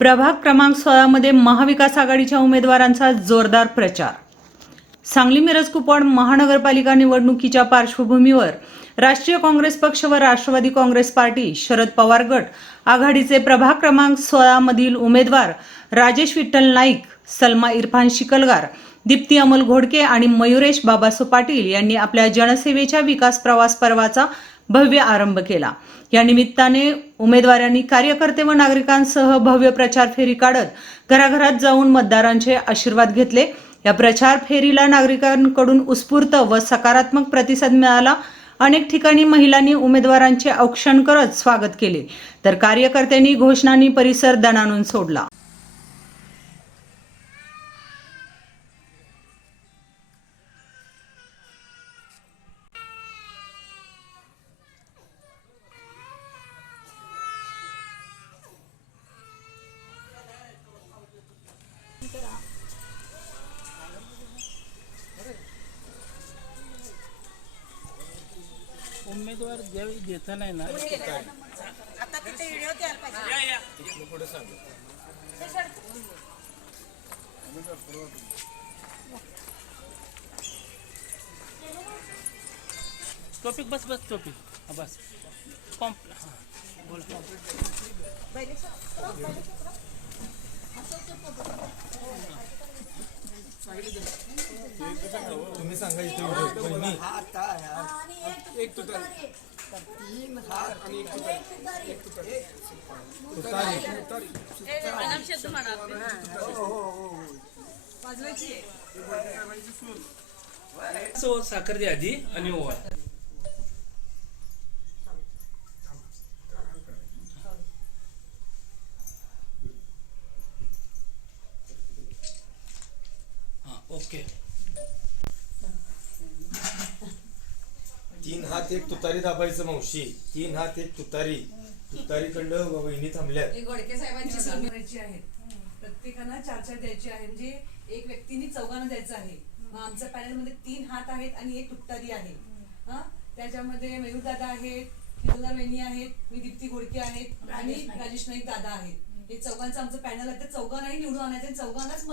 प्रभाग क्रमांक 16 मध्ये महाविकास आघाडीच्या उमेदवारांचा जोरदार प्रचार। सांगली मिरज कुपवाड महानगरपालिका निवडणुकीच्या पार्श्वभूमीवर राष्ट्रीय काँग्रेस पक्ष व राष्ट्रवादी काँग्रेस पार्टी शरद पवार गट आघाडीचे प्रभाग क्रमांक 16 मधील उमेदवार राजेश विठ्ठल नाईक, सलमा इरफान शिकलगार, दीप्ती अमोल घोडके आणि मयुरेश बाबासो पाटील यांनी आपल्या जनसेवेच्या विकास प्रवास पर्वाचा भव्य आरंभ केला। या निमित्ताने उमेदवारांनी कार्यकर्ते व नागरिकांसह भव्य प्रचार फेरी काढत घराघरात जाऊन मतदारांचे आशीर्वाद घेतले। या प्रचार फेरीला नागरिकांकडून उत्स्फूर्त व सकारात्मक प्रतिसाद मिळाला। अनेक ठिकाणी महिलांनी उमेदवारांचे औक्षण करत स्वागत केले, तर कार्यकर्त्यांनी घोषणांनी परिसर दणाणून सोडला। उमेदवार ज्यावेळी देता नाही ना आता तिथे व्हिडिओ द्यायला पाहिजे। पुढे सांग। टॉपिक बस टॉपिक बस बोल। तुम्ही सांगा इथे एक तुतारी, तीन हात आणि एक तुतारी, एक तुतारी, तुतारी सो साखर द्या आधी आणि ओवा। ओके। तीन हात एक तुतारी दाबायचं मावशी, तीन हात एक तुतारी, तुतारीकडं वहिनी थांबल्यात। घोडके साहेबांची सांगायची आहे, प्रत्येकाला 4-4 द्यायची आहे, म्हणजे एक व्यक्तीने चौघांना द्यायचं आहे। मग आमच्या पॅनल मध्ये 3 हात आहेत आणि एक तुतारी आहे। त्याच्यामध्ये मयूर दादा आहेत, हिंदुदार वहिनी आहेत, मी दीप्ती घोडके आहेत आणि राजेश नाईक दादा आहेत। हे चौघांचं आमचं पॅनल आहे। ते चौघांनाही निवडून आणायचं, चौघांनाच